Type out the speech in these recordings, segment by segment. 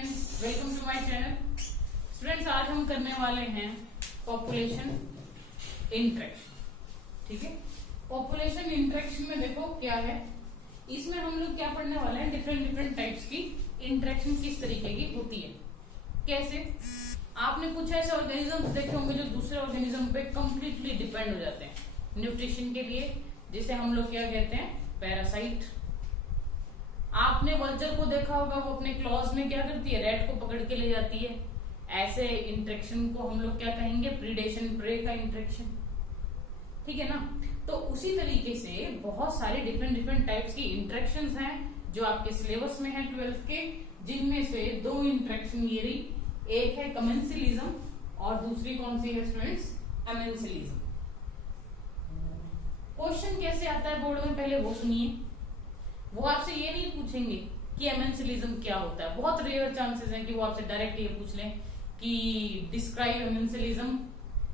Friends, welcome to my channel. Students, आज हम करने वाले हैं पॉपुलेशन इंटरेक्शन। ठीक है, पॉपुलेशन इंटरेक्शन में देखो क्या है, इसमें हम लोग क्या पढ़ने वाले हैं, डिफरेंट टाइप्स की इंटरेक्शन किस तरीके की होती है। कैसे? आपने कुछ ऐसे ऑर्गेनिजम्स देखे होंगे जो दूसरे ऑर्गेनिज्म पे कंप्लीटली डिपेंड हो जाते हैं न्यूट्रिशन के लिए, जिसे हम लोग क्या कहते हैं, पैरासाइट। आपने वल्चर को देखा होगा, वो अपने क्लॉज में क्या करती है, रैट को पकड़ के ले जाती है। ऐसे इंटरेक्शन को हम लोग क्या कहेंगे, प्रीडेशन प्रे का इंटरेक्शन। ठीक है ना। तो उसी तरीके से बहुत सारे डिफरेंट टाइप्स की इंटरेक्शंस हैं जो आपके सिलेबस में है 12th के, जिनमें से दो इंटरेक्शन ये रही, एक है कमेंसिलिज्म और दूसरी कौन सी है स्टूडेंट्स, अमेंसिलिज्म। क्वेश्चन कैसे आता है बोर्ड में, पहले वो सुनिए। वो आपसे ये नहीं पूछेंगे कि अमेंसिलिज्म क्या होता है, बहुत रेयर चांसेस हैं कि वो आपसे डायरेक्ट ये पूछ लें कि describe amensalism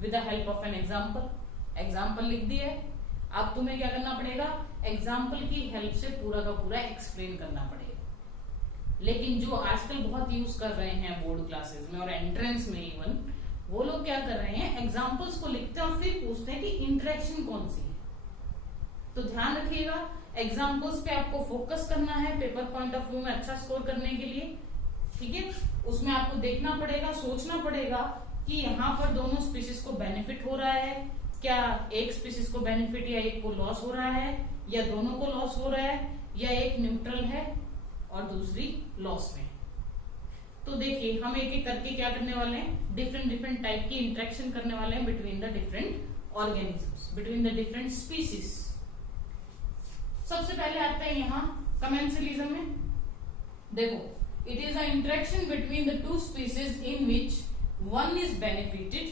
with the help of an example. Example लिख दिया है, अब तुम्हें क्या करना पड़ेगा, एग्जांपल की हेल्प से पूरा का पूरा एक्सप्लेन करना पड़ेगा। लेकिन जो आजकल बहुत यूज कर रहे हैं बोर्ड क्लासेस में और एंट्रेंस में इवन, वो लोग क्या कर रहे हैं, एग्जाम्पल्स को लिखते हैं और फिर पूछते हैं कि इंटरेक्शन कौन सी है। तो ध्यान रखिएगा, एग्जाम्पल्स पे आपको फोकस करना है पेपर पॉइंट ऑफ व्यू में अच्छा स्कोर करने के लिए। ठीक है, उसमें आपको देखना पड़ेगा, सोचना पड़ेगा कि यहाँ पर दोनों स्पीसीज को बेनिफिट हो रहा है, क्या एक स्पीसीज को बेनिफिट या एक को लॉस हो रहा है, या दोनों को लॉस हो रहा है, या एक न्यूट्रल है और दूसरी लॉस में। तो देखिए, हम एक एक करके क्या करने वाले हैं, डिफरेंट टाइप की इंटरेक्शन करने वाले हैं between the different organisms, between the different species. सबसे पहले आता है यहाँ कमेंसिलिज्म में। देखो, it is a interaction between the two species in which one is benefited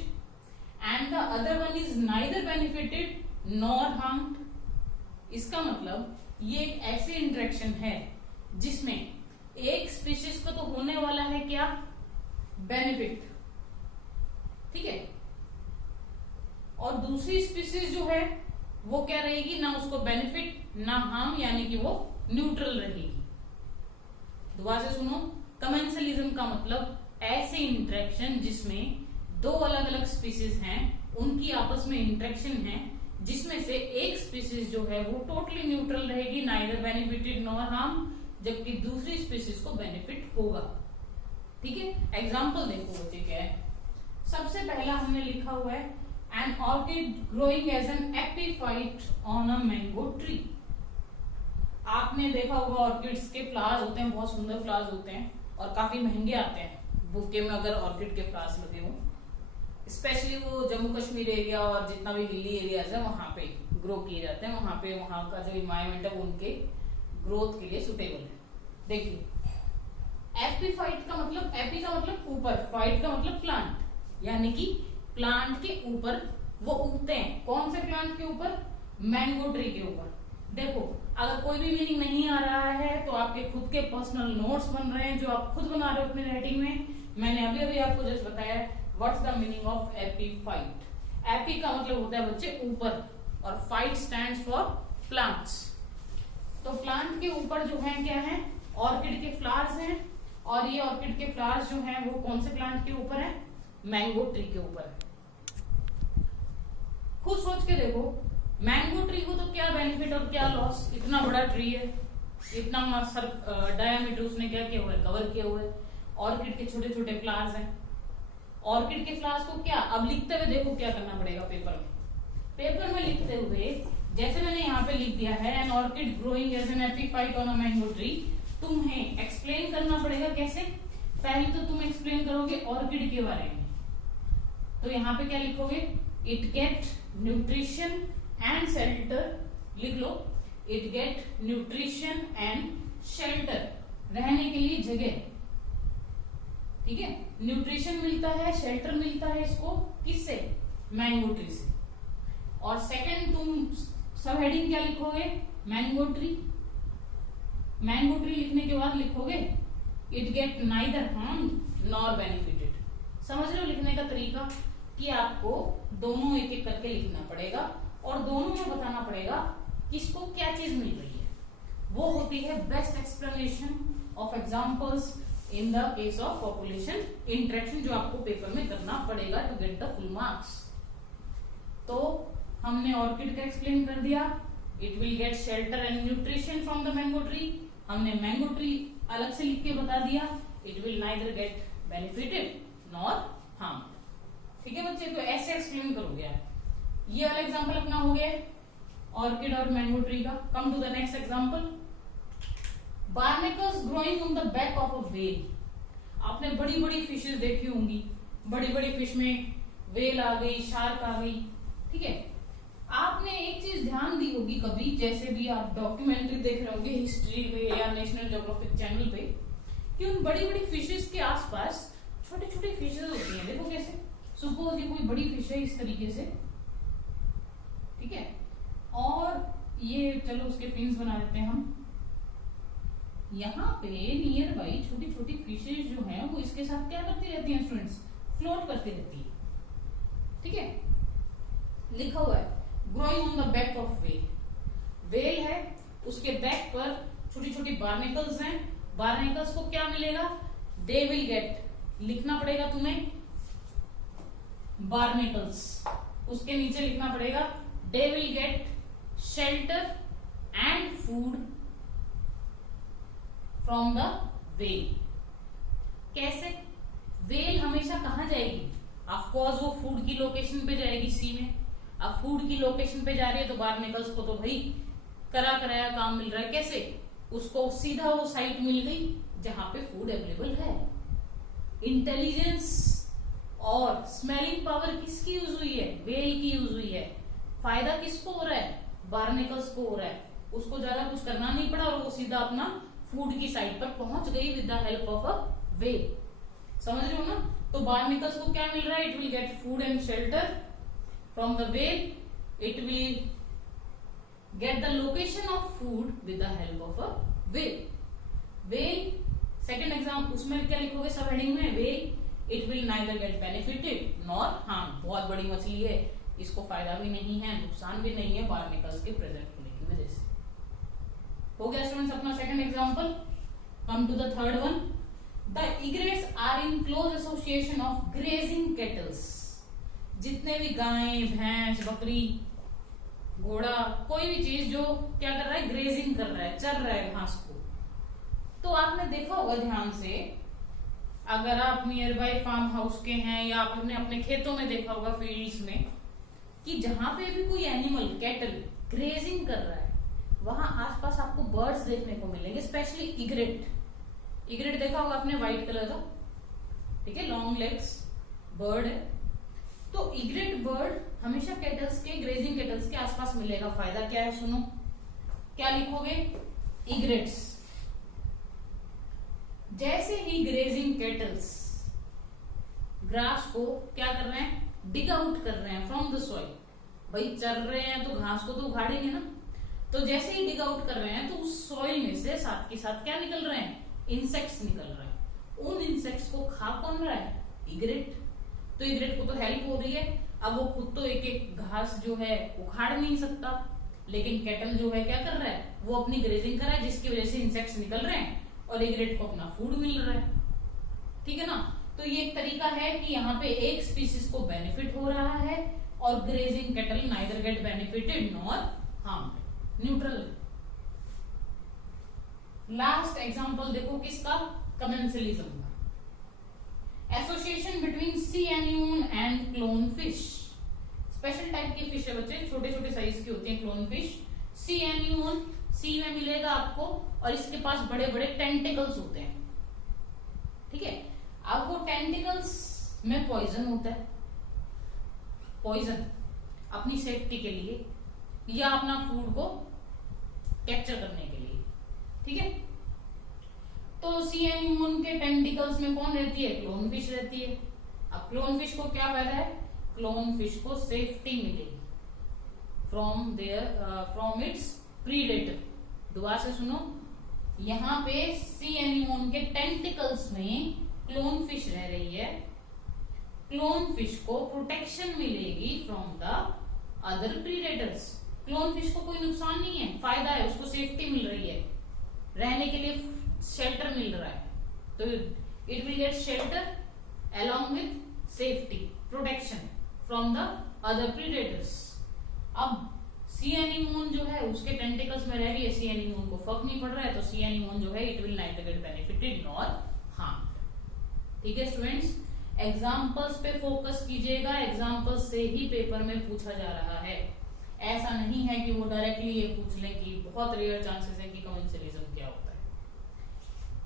and the other one is neither benefited nor harmed. इसका मतलब ये एक ऐसी इंटरेक्शन है जिसमें एक स्पीसीज को तो होने वाला है क्या, बेनिफिट, ठीक है, और दूसरी स्पीसीज जो है वो क्या रहेगी, ना उसको बेनिफिट ना हार्म, यानी कि वो न्यूट्रल रहेगी। दोबारा से सुनो, कमेंसिलिज्म का मतलब ऐसे इंटरेक्शन जिसमें दो अलग अलग स्पीसीज हैं, उनकी आपस में इंटरेक्शन है, जिसमें से एक स्पीसीज जो है वो टोटली न्यूट्रल रहेगी, नाइदर बेनिफिटेड नॉर हार्म, जबकि दूसरी स्पीसीज को बेनिफिट होगा। ठीक है, एग्जाम्पल देखो बच्चे क्या है। सबसे पहला हमने लिखा हुआ है, an orchid growing as an epiphyte on a mango tree. आपने देखा होगा ऑर्किड्स के फ्लावर्स होते हैं, बहुत सुंदर फ्लावर्स होते हैं और काफी महंगे आते हैं बुके में अगर ऑर्किड के फ्लावर्स लगे हो। स्पेशली वो जम्मू कश्मीर एरिया और जितना भी हिली एरियाज है वहां पे ग्रो किए जाते हैं, वहां का जो इन्वायरमेंट है वो उनके ग्रोथ के लिए सुटेबल है। देखिए, एपिफाइट का मतलब, एपी का मतलब ऊपर, फाइट का मतलब प्लांट, यानी कि प्लांट के ऊपर वो उगते हैं। कौन से प्लांट के ऊपर, मैंगो ट्री के ऊपर। देखो, अगर कोई भी मीनिंग नहीं आ रहा है तो आपके खुद के पर्सनल नोट्स बन रहे हैं जो आप खुद बना रहे हो अपनी राइटिंग में। मैंने अभी आपको जस्ट बताया what's the meaning of epiphyte. AP का मतलब होता है बच्चे ऊपर, और फाइट स्टैंड्स फॉर प्लांट्स। तो प्लांट के ऊपर जो है क्या है, ऑर्किड के फ्लावर्स हैं, और ये ऑर्किड के फ्लावर्स जो हैं वो कौन से प्लांट के ऊपर है, मैंगो ट्री के ऊपर है। खुद सोच के देखो, मैंगो ट्री को तो क्या बेनिफिट और क्या लॉस, इतना बड़ा ट्री है, इतना सर डायमीटर उसने क्या किया हुआ है, कवर किया हुआ है। ऑर्किड के छोटे छोटे फ्लावर्स हैं, ऑर्किड के फ्लावर्स को क्या, अब लिखते हुए देखो क्या करना पड़ेगा पेपर में लिखते हुए, जैसे मैंने यहाँ पे लिख दिया है, an orchid growing as an epiphyte on a mango tree, तुम्हें एक्सप्लेन करना पड़ेगा। कैसे? पहले तो तुम एक्सप्लेन करोगे ऑर्किड के बारे में, तो यहाँ पे क्या लिखोगे, it get nutrition and shelter, लिख लो, it get nutrition and shelter, रहने के लिए जगह। ठीक है, न्यूट्रिशन मिलता है, शेल्टर मिलता है इसको, किससे, मैंगो ट्री से। और सेकंड तुम सब हेडिंग क्या लिखोगे, मैंगो ट्री। मैंगो ट्री लिखने के बाद लिखोगे it gate neither harmed nor benefited. समझ रहे हो लिखने का तरीका, कि आपको दोनों एक एक करके लिखना पड़ेगा और दोनों में बताना पड़ेगा किसको क्या चीज मिल रही है। वो होती है best explanation of examples in the case of population interaction, जो आपको पेपर में करना पड़ेगा to get the full marks. तो हमने ऑर्किड का एक्सप्लेन कर दिया, it will get shelter and nutrition from the mango tree. हमने मैंगो ट्री अलग से लिख के बता दिया, it will neither get benefited nor harm. ठीक है बच्चे, तो ऐसे एक्सप्लेन करोगे आप। ये वाला एग्जांपल अपना हो गया ऑर्किड और मैंगो ट्री का। Come to the next example, barnacles growing on the back of a whale. आपने बड़ी बड़ी फिशेस देखी होंगी, बड़ी बड़ी फिश में व्हेल आ गई, शार्क आ गई। ठीक है, आपने एक चीज ध्यान दी होगी कभी, जैसे भी आप डॉक्यूमेंट्री देख रहे होंगे हिस्ट्री पे या नेशनल ज्योग्राफिक चैनल पे, कि उन बड़ी बड़ी फिशेस के आसपास छोटी छोटी फिशेस होती हैं। देखो कैसे, सपोज ये कोई बड़ी फिश है इस तरीके से, ठीक है, और ये चलो उसके फिन्स बना देते हैं हम। यहाँ पे नियर बाई छोटी छोटी फिशेज जो हैं वो इसके साथ क्या करती रहती हैं स्टूडेंट्स, फ्लोट करती रहती है। ठीक है, लिखा हुआ है growing on the back of whale. Whale है, उसके बैक पर छोटी छोटी बार्नेकल्स हैं। बार्नेकल्स को क्या मिलेगा, दे विल गेट, लिखना पड़ेगा तुम्हें बार्नेकल्स, उसके नीचे लिखना पड़ेगा they will get shelter and food from the whale. कैसे, व्हेल हमेशा कहां जाएगी, ऑफकोर्स वो फूड की लोकेशन पे जाएगी सी में। अब फूड की लोकेशन पे जा रही है तो बार्नेकल्स को तो भाई करा कराया काम मिल रहा है। कैसे, उसको सीधा वो साइट मिल गई जहां पे फूड अवेलेबल है। इंटेलिजेंस और स्मेलिंग पावर किसकी यूज हुई है, व्हेल की यूज हुई है। फायदा किसको हो रहा है, बार्नेकल्स को हो रहा है। उसको ज्यादा कुछ करना नहीं पड़ा और वो सीधा अपना फूड की साइट पर पहुंच गई with the help of a whale. समझ रहे हो ना, तो बार्नेकल्स को क्या मिल रहा है, it will get food and shelter from the whale, it will get the location of food with the help of a whale. Whale, second example, उसमें क्या लिखोगे सब हेडिंग में, whale, it will neither get benefited nor harm। बहुत बड़ी मछली है, इसको फायदा भी नहीं है नुकसान भी नहीं है बार्नेकल्स के प्रेजेंट होने की वजह से। हो गया स्टूडेंट्स अपना second example. Come to the third one, the egrets are in close association of grazing cattles. जितने भी गाय, भैंस, बकरी, घोड़ा, कोई भी चीज जो क्या कर रहा है, ग्रेजिंग कर रहा है, चर रहा है घास को। तो आपने देखा होगा ध्यान से, अगर आप नियर बाय फार्म हाउस के हैं या आपने अपने खेतों में देखा होगा फील्ड्स में, कि जहां पे भी कोई एनिमल, कैटल ग्रेजिंग कर रहा है, वहां आसपास आपको बर्ड्स देखने को मिलेंगे, स्पेशली इग्रेट। इग्रेट देखा होगा आपने, व्हाइट कलर का, ठीक है, लॉन्ग लेग्स बर्ड है। तो इग्रेट बर्ड हमेशा कैटल्स के, ग्रेजिंग कैटल्स के आसपास मिलेगा। फायदा क्या है सुनो, क्या लिखोगे, इग्रेट्स। जैसे ही ग्रेजिंग कैटल्स ग्रास को क्या कर रहे हैं, डिग आउट कर रहे हैं फ्रॉम द सॉइल। भाई चल रहे हैं तो घास को तो उखाड़ेंगे ना, तो जैसे ही डिग आउट कर रहे हैं तो उस सॉइल में से साथ के साथ क्या निकल रहे हैं, इंसेक्ट्स निकल रहे हैं। उन इंसेक्ट्स को खा कौन रहा है, इग्रेट। तो इग्रेट को तो हेल्प हो रही है। अब वो खुद तो एक एक घास जो है उखाड़ नहीं सकता, लेकिन कैटल जो है क्या कर रहा है, वो अपनी ग्रेजिंग कर रहा है, जिसकी वजह से इंसेक्ट्स निकल रहे हैं और इग्रेट को अपना फूड मिल रहा है। ठीक है ना, तो ये एक तरीका है कि यहाँ पे एक स्पीसीज को बेनिफिट हो रहा है और grazing cattle neither get benefited nor harmed, neutral. Last example देखो किसका, कमेंसलिज्म का। Association between C anemone and clown fish. Special type की फिश है बच्चे, छोटे छोटे साइज की होती है क्लोन फिश। सी एनिमोन, सी में मिलेगा आपको, और इसके पास बड़े बड़े टेंटिकल्स होते हैं। ठीक है, अब वो टेंटिकल्स में पॉइजन होता है, पॉइजन अपनी सेफ्टी के लिए या अपना फूड को कैप्चर करने के लिए। ठीक है, तो सी एनिमोन के टेंटिकल्स में कौन रहती है, क्लोन फिश रहती है। अब क्लोन फिश को क्या फायदा है, क्लोन फिश को सेफ्टी मिलेगी फ्रॉम इट्स प्रीडेटर। दुआ से सुनो, यहाँ पे सी एनिमोन के टेंटिकल्स में क्लोन फिश रह रही है, क्लोन फिश को प्रोटेक्शन मिलेगी from the other predators. Clown fish को कोई नुकसान नहीं है, फायदा है, उसको सेफ्टी मिल रही है, रहने के लिए शेल्टर मिल रहा है। तो it will get shelter along with safety protection from the other predators. अब सी एनीमोन जो है उसके टेंटिकल्स में रह रही है, सी एनीमोन को फर्क नहीं पड़ रहा है, तो सी एनीमोन जो है it will neither get benefited nor harmed. ठीक है स्टूडेंट्स, एग्जाम्पल्स पे फोकस कीजिएगा, एग्जाम्पल्स से ही पेपर में पूछा जा रहा है. ऐसा नहीं है कि वो डायरेक्टली ये पूछ लें कि बहुत रेयर चांसेस है कि कमेंसलिज्म क्या होता है.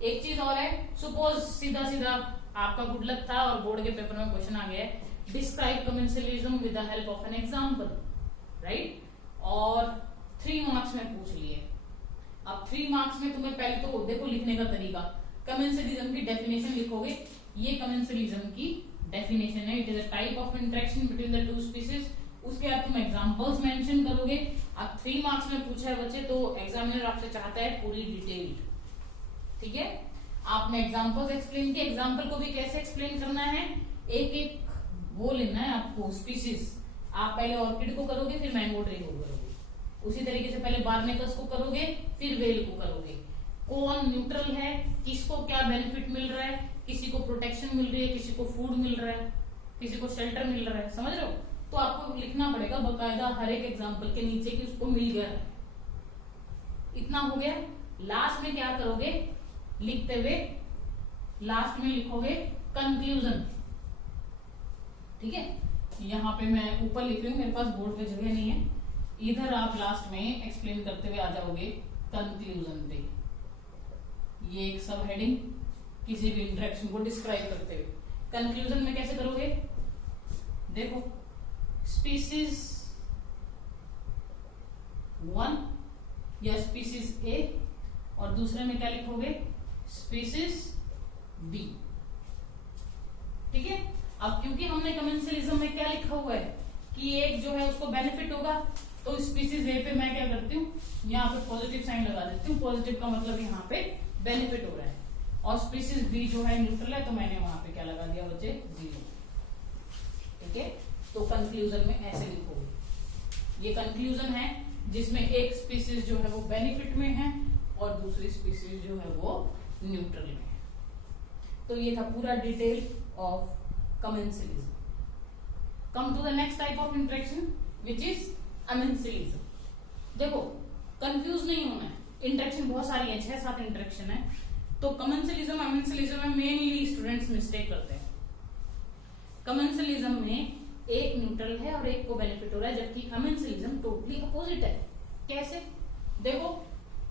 एक चीज और है, सपोज सीधा सीधा आपका गुड लक था और बोर्ड के पेपर में क्वेश्चन आ गया है, describe commensalism with the help of an example, right, और 3 मार्क्स में पूछ लिए. अब 3 मार्क्स में तुम्हें पहले तो देखो लिखने का तरीका, कमेंसलिज्म की डेफिनेशन लिखोगे. ये कमेंसलिज्म की डेफिनेशन है, it is a type of interaction between the two species. उसके बाद तुम एग्जांपल्स मेंशन करोगे. अब 3 मार्क्स में पूछा है बच्चे, तो एग्जामिनर आपसे चाहता है पूरी डिटेल. ठीक है, आपने एग्जांपल्स एक्सप्लेन किए. एग्जांपल को भी कैसे एक्सप्लेन करना है, एक एक वो लेना है आपको स्पीसीज. आप पहले ऑर्किड को करोगे, फिर मैंगो ट्री को करोगे. उसी तरीके से पहले बार्नेकस को करोगे, फिर वेल को करोगे. कौन न्यूट्रल है, किसको क्या बेनिफिट मिल रहा है, किसी को प्रोटेक्शन मिल रही है, किसी को फूड मिल रहा है, किसी को शेल्टर मिल रहा है. समझ रहे हो? तो आपको लिखना पड़ेगा बकायदा हर एक एग्जाम्पल के नीचे कि उसको मिल गया है. इतना हो गया. लास्ट में क्या करोगे, लिखते हुए लास्ट में लिखोगे कंक्लूजन. ठीक है, यहाँ पे मैं ऊपर लिख रही हूँ, मेरे पास बोर्ड पे जगह नहीं है. इधर आप लास्ट में एक्सप्लेन करते हुए आ जाओगे कंक्लूजन पे. ये एक सब हेडिंग, किसी भी इंटरेक्शन को डिस्क्राइब करते हुए. कंक्लूजन में कैसे करोगे, देखो, स्पीसीज 1 या स्पीसीज ए, और दूसरे में क्या लिखोगे, स्पीसीज बी. ठीक है, अब क्योंकि हमने कमेंसलिज्म में क्या लिखा हुआ है कि एक जो है उसको बेनिफिट होगा, तो स्पीसीज ए पे मैं क्या करती हूँ, यहाँ पे पॉजिटिव साइन लगा देती हूँ. पॉजिटिव का मतलब यहाँ पे बेनिफिट हो रहा है. और स्पीसीज बी जो है न्यूट्रल है, तो मैंने वहां पे क्या लगा दिया बच्चे, 0. ठीक है, तो कंक्लूजन में ऐसे लिखोगे. ये कंक्लूजन है जिसमें एक स्पीसीज जो है वो बेनिफिट में है और दूसरी स्पीसीज जो है वो न्यूट्रल में है. तो ये था पूरा detail of commensalism. Come to the next type of interaction which is amensalism. देखो, कंफ्यूज नहीं होना है, इंटरेक्शन बहुत सारी है, 6-7 इंटरेक्शन है. तो कमेंसलिज्म अमेंसलिज्म में मेनली स्टूडेंट्स मिस्टेक करते हैं. कमेंसलिज्म में एक न्यूट्रल है और एक को बेनिफिट हो रहा है, जबकि अमेंसलिज्म टोटली अपोजिट है. कैसे, देखो,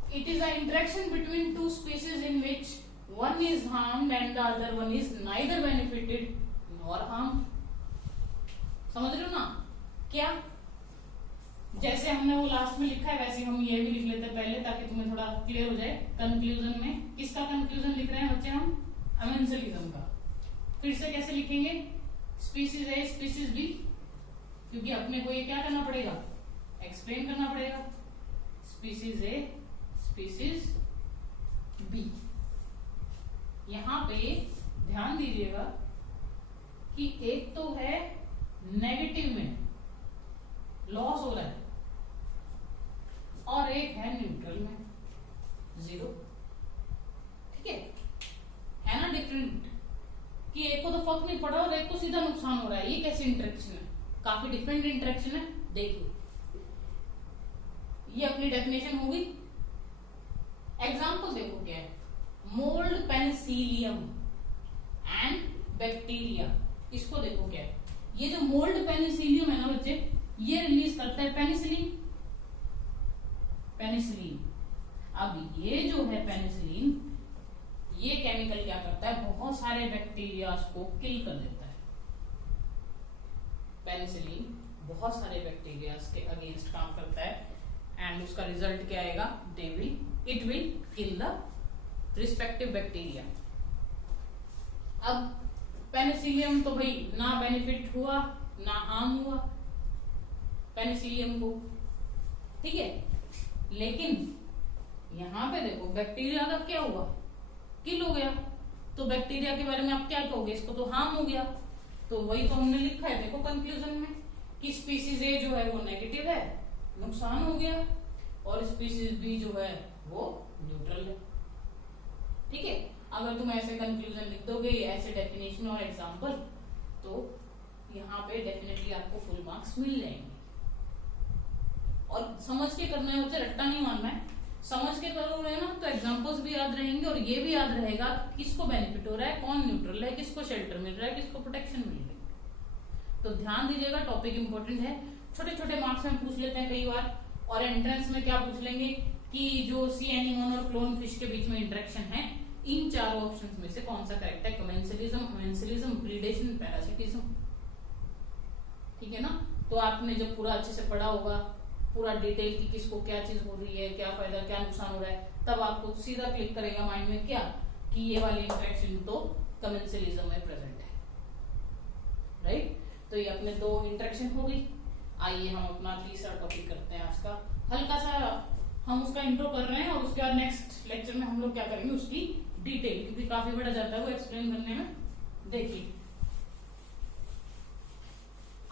it is an interaction between two species in which one is harmed and the other one is neither benefited nor harmed. समझ रहे हो ना क्या? जैसे हमने वो लास्ट में लिखा है वैसे हम ये भी लिख लेते हैं पहले, ताकि तुम्हें थोड़ा क्लियर हो जाए. कंक्लूजन में किसका कंक्लूजन लिख रहे हैं बच्चे हम, अमेंसलिज्म का. फिर से कैसे लिखेंगे, स्पीसीज ए स्पीसीज बी, क्योंकि अपने को ये क्या करना पड़ेगा, एक्सप्लेन करना पड़ेगा. Species A species B. यहां पे ध्यान दीजिएगा कि एक तो है नेगेटिव में लॉस हो रहा है और एक है न्यूट्रल में 0. ठीक है ना, डिफरेंट, कि एक को तो फर्क नहीं पड़ा और एक को सीधा नुकसान हो रहा है. ये कैसे इंटरेक्शन है, काफी डिफरेंट इंटरेक्शन है. देखिए, ये अपनी डेफिनेशन होगी. एग्जाम्पल देखो क्या है, मोल्ड पेनिसिलियम एंड बैक्टीरिया. इसको देखो क्या है, ये जो मोल्ड पेनिसिलियम है ना बच्चे, ये रिलीज करता है पेनिसिलिन. अब ये जो है पेनिसिलिन, ये केमिकल क्या करता है, बहुत सारे बैक्टीरियाज को किल कर देता है. पेनिसिलिन बहुत सारे बैक्टीरियाज के अगेंस्ट काम करता है एंड उसका रिजल्ट क्या आएगा, it will kill the respective bacteria. अब पेनिसिलियम तो भाई ना बेनिफिट हुआ ना हार्म हुआ पेनिसिलियम को. ठीक है, लेकिन यहां पे देखो बैक्टीरिया का क्या हुआ, किल हो गया. तो बैक्टीरिया के बारे में आप क्या कहोगे, इसको तो हार्म हो गया. तो वही तो हमने लिखा है देखो कंक्लूजन में कि स्पीसीज ए जो है वो नेगेटिव है, नुकसान हो गया, और स्पीसीज बी जो है वो न्यूट्रल है. ठीक है, अगर तुम ऐसे कंक्लूजन लिख दोगे, ऐसे डेफिनेशन और एग्जाम्पल, तो यहाँ पे डेफिनेटली आपको फुल मार्क्स मिल जाएंगे। और समझ के करना है बच्चे, रट्टा नहीं मारना है। समझ के करोगे ना तो एग्जाम्पल्स भी याद रहेंगे और ये भी याद रहेगा किसको बेनिफिट हो रहा है, कौन न्यूट्रल है, किसको शेल्टर मिल रहा है, किसको प्रोटेक्शन मिल रही है। तो ध्यान दीजिएगा, टॉपिक इंपॉर्टेंट है। छोटे छोटे मार्क्स में पूछ लेते हैं कई बार, और एंट्रेंस में क्या पूछ लेंगे कि जो सी एनिमल और क्लोन फिश के बीच में इंटरेक्शन है, इन चारों ऑप्शंस में से कौन सा करेक्ट है, कमेंसलिज्म, अमेंसलिज्म, प्रीडेशन, पैरासिटिज्म। ठीक है ना। तो आपने जब पूरा अच्छे से पढ़ा होगा, पूरा डिटेल की किसको क्या चीज हो रही है, क्या फायदा क्या नुकसान हो रहा है, तब आपको सीधा क्लिक करेगा माइंड में क्या कि ये वाली इंटरेक्शन तो कमेंसलिज्म में प्रेजेंट है। राइट। तो ये अपने दो इंटरेक्शन हो गई। आइए हम अपना तीसरा टॉपिक करते हैं आज का। हल्का सा हम उसका इंट्रो कर रहे हैं और उसके बाद नेक्स्ट लेक्चर में हम लोग क्या करेंगे उसकी डिटेल, क्योंकि काफी बड़ा जाता है वो एक्सप्लेन करने में। देखिए,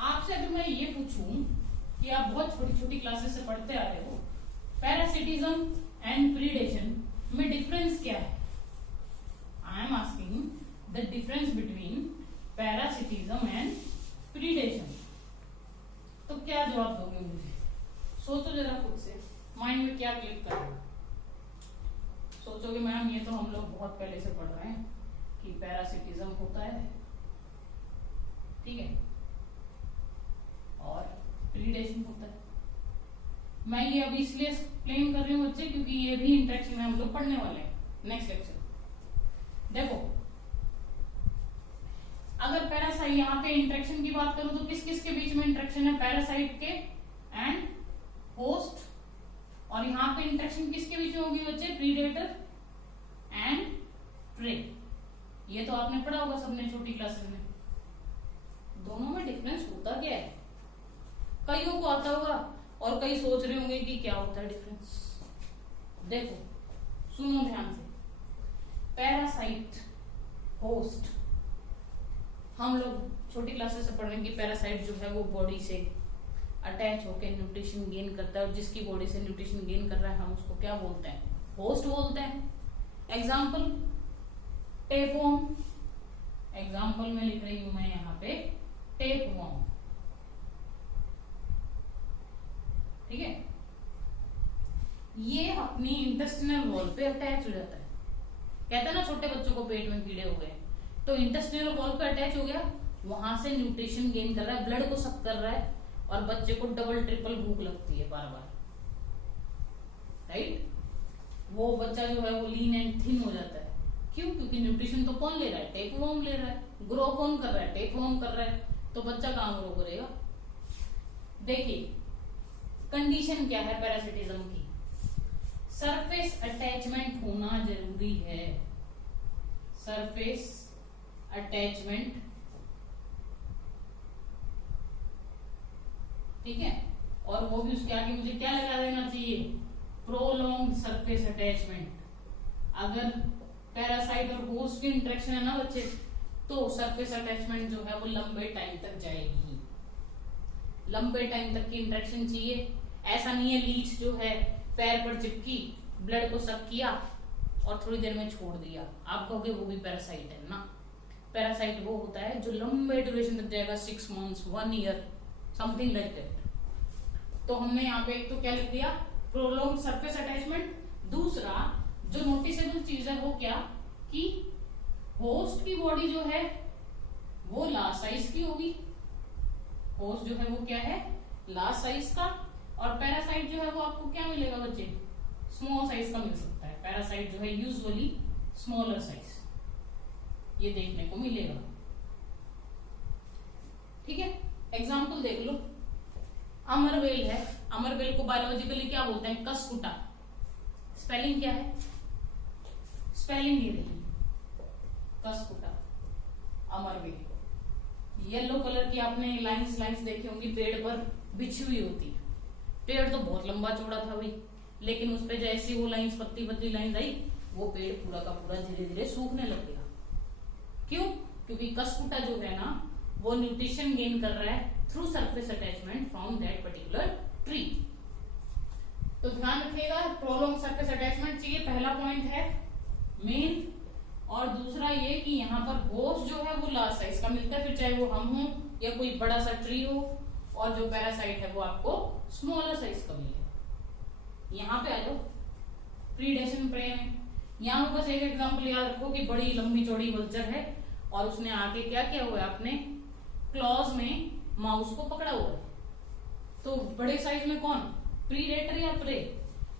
आपसे अगर मैं ये पूछूं कि आप बहुत छोटी छोटी क्लासेस से पढ़ते आ रहे हो, पैरासिटिज्म एंड प्रीडेशन में डिफरेंस क्या है? I am asking the difference between parasitism and predation. तो क्या जवाब दोगे मुझे? सोचो जरा खुद से, माइंड में क्या क्लिक करेगा। सोचोगे मैम ये तो हम लोग बहुत पहले से पढ़ रहे हैं कि पैरासिटिज्म होता है, ठीक है, और प्रीडेशन होता है। मैं ये अभी इसलिए एक्सप्लेन कर रही हूँ बच्चे क्योंकि ये भी इंटरेक्शन में हम लोग पढ़ने वाले हैं नेक्स्ट लेक्चर। देखो, अगर पैरासाइट, यहाँ पे इंटरेक्शन की बात करूं तो किस किस के बीच में इंटरेक्शन है? पैरासाइट के एंड होस्ट। और यहाँ पे इंटरेक्शन किसके बीच में होगी बच्चे? Predator and prey. ये तो आपने पढ़ा होगा सबने छोटी क्लासेस में। दोनों में डिफरेंस होता क्या है? कईयों को आता होगा और कई सोच रहे होंगे कि क्या होता है डिफरेंस। देखो, सुनो ध्यान से। पैरासाइट, होस्ट, हम लोग छोटी क्लासेस से पढ़ रहे हैं कि पैरासाइट जो है वो बॉडी से अटैच होकर न्यूट्रिशन गेन करता है, और जिसकी बॉडी से न्यूट्रिशन गेन कर रहा है हम उसको क्या बोलते हैं? होस्ट बोलते हैं। Example, tapeworm. एग्जाम्पल में लिख रही हूं मैं यहाँ पे टेपवर्म, ठीक है। ये अपनी इंटेस्टिनल वॉल पे अटैच हो जाता है। कहते हैं ना छोटे बच्चों को पेट में कीड़े हो गए, तो इंटेस्टिनल वॉल पे अटैच हो गया, वहां से न्यूट्रिशन गेन कर रहा है, ब्लड को सक कर रहा है, और बच्चे को डबल ट्रिपल भूख लगती है बार बार। राइट। वो बच्चा जो है वो लीन एंड थिन हो जाता है। क्यों? क्योंकि न्यूट्रिशन तो कौन ले रहा है? टेपवर्म ले रहा है। ग्रो कौन कर रहा है? टेपवर्म कर रहा है। तो बच्चा कहां ग्रो करेगा? देखिए, कंडीशन क्या है पैरासिटिज्म की? सरफेस अटैचमेंट होना जरूरी है। सरफेस अटैचमेंट, ठीक है। और वो भी उसके आगे मुझे क्या लगा देना चाहिए? Prolong surface attachment. अगर पैरासाइट और होस्ट की इंटरेक्शन है ना बच्चे, तो सरफेस अटैचमेंट जो है वो लंबे टाइम तक जाएगी। लंबे टाइम तक की इंटरेक्शन चाहिए। ऐसा नहीं है लीच जो है पैर पर चिपकी, ब्लड को सक किया और थोड़ी देर में छोड़ दिया, आप कहोगे वो भी पैरासाइट है ना। पैरासाइट वो होता है जो लंबे ड्यूरेशन तक जाएगा, 6 months, 1 year, something like that. तो हमने यहाँ पे एक तो क्या लिख दिया? Prolong surface attachment. दूसरा जो नोटिसेबल चीज है वो क्या कि होस्ट की बॉडी जो है वो लार्ज साइज की होगी। होस्ट जो है वो क्या है? लार्ज साइज का। और पैरासाइट जो है वो आपको क्या मिलेगा बच्चे? स्मॉल साइज का मिल सकता है। पैरासाइट जो है यूजुअली स्मॉलर साइज ये देखने को मिलेगा, ठीक है। एग्जाम्पल देख लो, अमरवेल है। अमरवेल को बायोलॉजिकली क्या बोलते हैं? कस्कुटा। स्पेलिंग क्या है? स्पेलिंग ये रही, कस्कुटा, अमरवेल। येलो कलर की आपने लाइंस देखी होंगी, पेड़ पर बिछी हुई होती है। पेड़ तो बहुत लंबा चौड़ा था भाई, लेकिन उस पे जैसी वो लाइंस, पतली पतली लाइंस आई, वो पेड़ पूरा का पूरा धीरे धीरे सूखने लग गया। क्यों? क्योंकि कस्कुटा जो है ना वो न्यूट्रिशन गेन कर रहा है through surface attachment from that particular tree. तो ध्यान रखिएगा, प्रोलॉन्ग सरफेस अटैचमेंट चाहिए, पहला पॉइंट है मेन। और चाहे वो हम हो या कोई बड़ा सा ट्री हो, और जो पैरासाइट है वो आपको स्मॉलर साइज का मिले। यहाँ पे आ जाओ प्रीडेशन प्रे में। यहाँ बस एक एग्जांपल याद रखो कि बड़ी लंबी चौड़ी वल्चर है और उसने आके क्या किया हुआ है, अपने क्लॉज में माउस को पकड़ा हुआ है। तो बड़े साइज में कौन, प्रीडेटर या प्रे?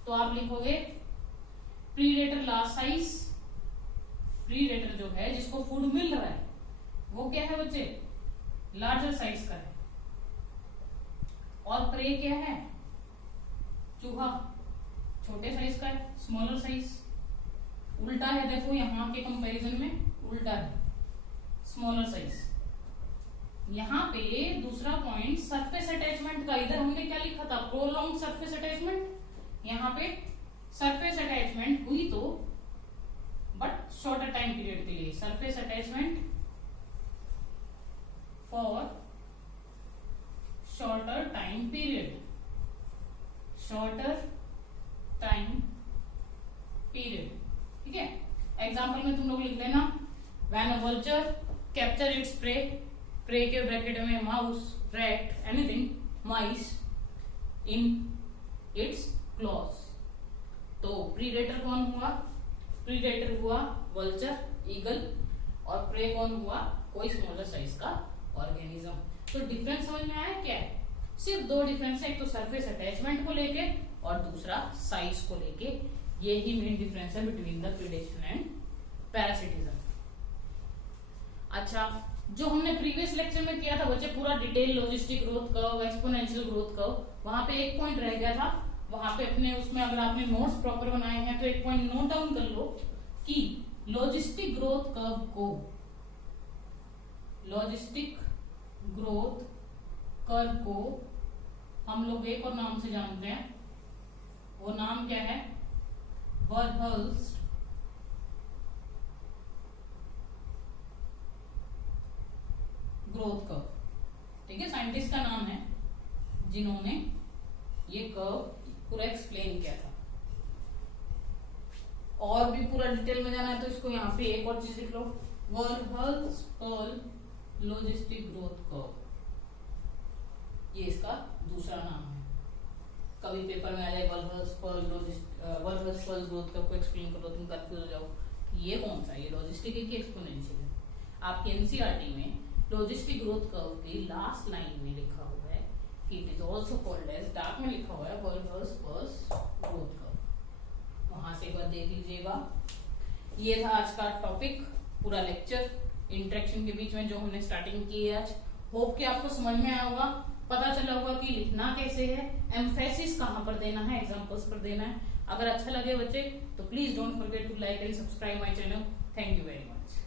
तो आप लिखोगे प्रीडेटर लार्ज साइज। प्रीडेटर जो है जिसको फूड मिल रहा है वो क्या है बच्चे, लार्जर साइज का है। और प्रे क्या है, चूहा, छोटे साइज का है, स्मॉलर साइज। उल्टा है, देखो यहाँ के कंपैरिजन में उल्टा है, स्मॉलर साइज। यहाँ पे दूसरा पॉइंट सरफेस अटैचमेंट का, इधर हमने क्या लिखा था, प्रोलॉन्ग सरफेस अटैचमेंट। यहाँ पे सरफेस अटैचमेंट हुई तो बट शॉर्टर टाइम पीरियड के लिए, surface attachment for shorter time period, shorter time period, ठीक है। एग्जाम्पल में तुम लोग लिख लेना, when a vulture capture its prey, prey के ब्रैकेट में mouse, rat, anything, mice in its claws. तो प्रीडेटर कौन हुआ, प्रीडेटर हुआ वल्चर, ईगल, और प्रे कौन हुआ, कोई स्मॉलर साइज का ऑर्गेनिज्म। तो डिफरेंस समझ में आया क्या है? सिर्फ दो डिफरेंस है, एक तो सरफेस अटैचमेंट को लेके और दूसरा साइज को लेके। ये ही मेन डिफरेंस है between the predation and parasitism. अच्छा, जो हमने प्रीवियस लेक्चर में किया था बच्चे, पूरा detail logistic growth curve, exponential growth curve, वहां पे एक पॉइंट रह गया था। वहां पे अपने उसमें अगर आपने नोट्स प्रॉपर बनाए हैं तो एक पॉइंट नोट डाउन कर लो कि लॉजिस्टिक ग्रोथ कर्व को, लॉजिस्टिक ग्रोथ कर्व को हम लोग एक और नाम से जानते हैं। वो नाम क्या है, वर्हल्स ग्रोथ कर्व, ठीक है। साइंटिस्ट का नाम है जिन्होंने ये कर्व पूरा एक्सप्लेन किया था। और भी पूरा डिटेल में जाना है तो इसको यहाँ पे एक और चीज लिख लो, वर्हल्स लॉजिस्टिक ग्रोथ कर्व, ये इसका दूसरा नाम है। कभी पेपर में आ जाए वर्हल्स ग्रोथ कर्व को एक्सप्लेन करो, तुम कंफ्यूज हो जाओ कि ये कौन सा, ये लॉजिस्टिक है कि एक्सपोनेंशियल है। आपके एनसीईआरटी में लॉजिस्टिक ग्रोथ कर्व की लास्ट लाइन में लिखा हुआ है कि it is also called as, dark में लिखा हुआ है, वर्हल्स ग्रोथ कर्व। वहां से एक बार देख लीजिएगा। ये था आज का टॉपिक, पूरा लेक्चर इंटरेक्शन के बीच में जो हमने स्टार्टिंग की है आज। होप कि आपको समझ में आया होगा, पता चला होगा कि लिखना कैसे है, एम्फेसिस कहाँ पर देना है, एग्जांपल्स पर देना है। अगर अच्छा लगे बच्चे तो please don't forget to like and subscribe my channel. Thank you very much.